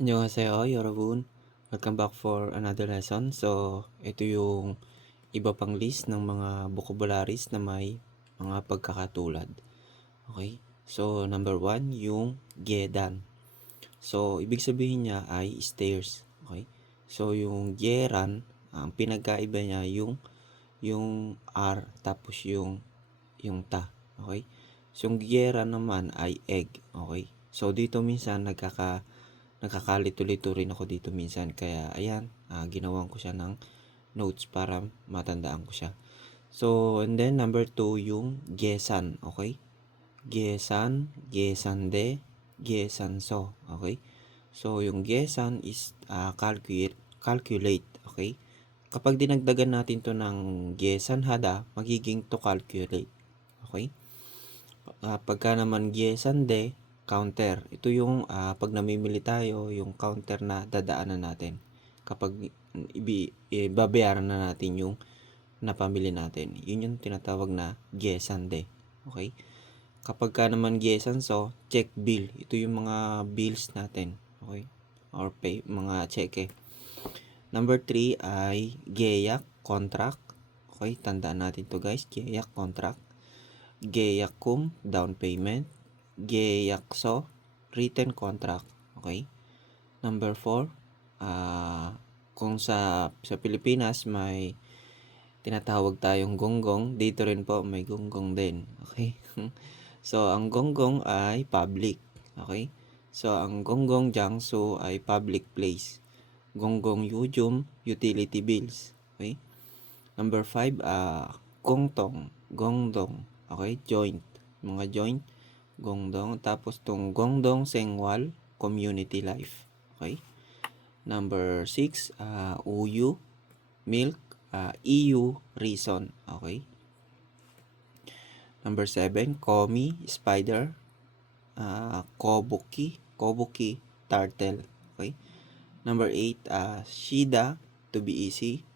안녕하세요, 여러분. Welcome back for another lesson. So, ito yung iba pang list ng mga vocabularies na may mga pagkakatulad. Okay? So, number one, yung gedan. So, ibig sabihin niya ay stairs. Okay? So, yung geran, ang pinagkaiba niya yung R tapos yung ta. Okay? So, yung geran naman ay egg. Okay? So, dito minsan nagkakalito-lito rin ako dito minsan. Kaya, ayan, ginawan ko siya ng notes para matandaan ko siya. So, and then, number 2, yung gesan, okay? Gesan, gesande, gesanso, okay? So, yung gesan is calculate, okay? Kapag dinagdagan natin to ng gesan hada, magiging to calculate, okay? Pagka naman gesande, counter. Ito yung pag namimili tayo, yung counter na dadaanan natin. Kapag babayaran na natin yung napamili natin. Yun yung tinatawag na gesande. Okay? Kapag ka naman gesanso, check bill. Ito yung mga bills natin. Okay? Or pay, mga cheque. Number 3 ay geyak, contract. Okay? Tandaan natin to guys. Geyak, contract. Geyakum, down payment. Geyakso, written contract. Okay? Number 4, kung sa Pilipinas may tinatawag tayong gonggong, dito rin po may gonggong din. Okay? So, ang gonggong ay public. Okay? So, ang gonggong jiangsu ay public place. Gonggong yujum, utility bills. Okay? Number 5, gongtong, gongdong. Okay? Joint. Mga joint, gongdong. Tapos tong gongdong sengwal, community life. Okay? Number 6, uyu, milk, EU, reason. Okay? Number 7, komi, spider, kobuki, turtle. Okay? Number 8, shida, to be easy,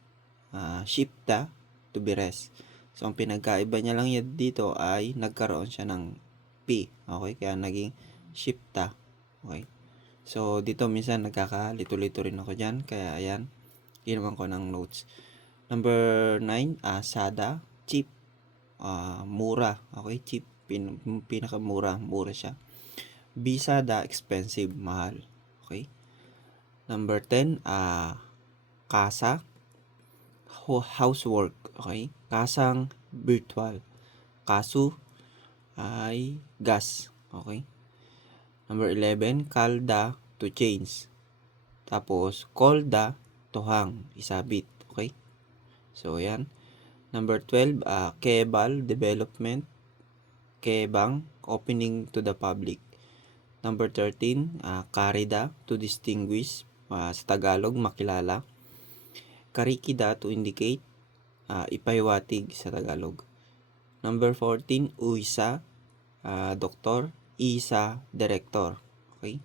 shipta, to be rest. So, ang pinagkaiba niya lang yan dito ay nagkaroon siya ng P. Okay? Kaya naging shipta. Okay? So, dito minsan nagkakalito-lito rin ako dyan. Kaya, ayan, ginawan ko ng notes. Number 9, sada, cheap, mura. Okay? Cheap, pinakamura, mura siya. Bisada, expensive, mahal. Okay? Number 10, kasa, housework. Okay? Kasang virtual. Kasu ay gas. Okay? Number 11, kalda, to change. Tapos, kolda, to hang, isabit. Okay? So, yan. Number 12, kebal, development. Kebang, opening to the public. Number 13, karida, to distinguish. Sa Tagalog, makilala. Karikida, to indicate. Ipaywatig sa Tagalog. Number 14, uisa, doktor. Isa, director. Okay?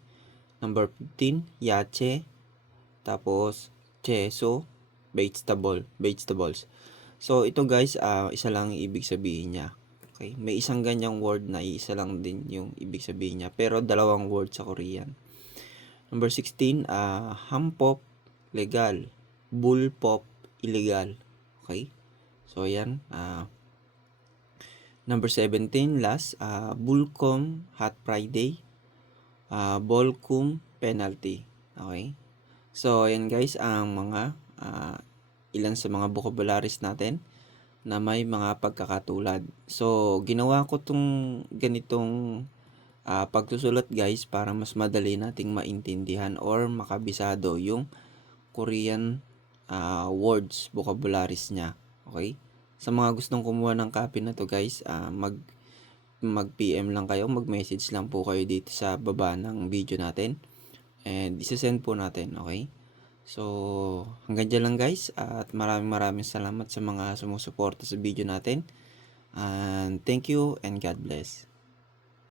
Number 15, yache. Tapos, cheso, vegetables. So, ito guys, isa lang ibig sabihin niya. Okay? May isang ganyang word na isa lang din yung ibig sabihin niya. Pero dalawang word sa Korean. Number 16, hampop, legal. Bullpop, illegal. Okay? So, yan. Number 17, last, Bulcom, Hot Friday. Bolcom, penalty. Okay? So, ayan guys, ang mga ilan sa mga vocabularies natin na may mga pagkakatulad. So, ginawa ko tong ganitong pagsusulat guys para mas madali nating maintindihan or makabisado yung Korean words, vocabularies niya. Okay? Sa mga gustong kumuha ng copy na to guys, mag-PM lang kayo, mag-message lang po kayo dito sa baba ng video natin. And isa-send po natin, okay? So, hanggang dyan lang guys. At maraming salamat sa mga sumusuporta sa video natin. And thank you and God bless.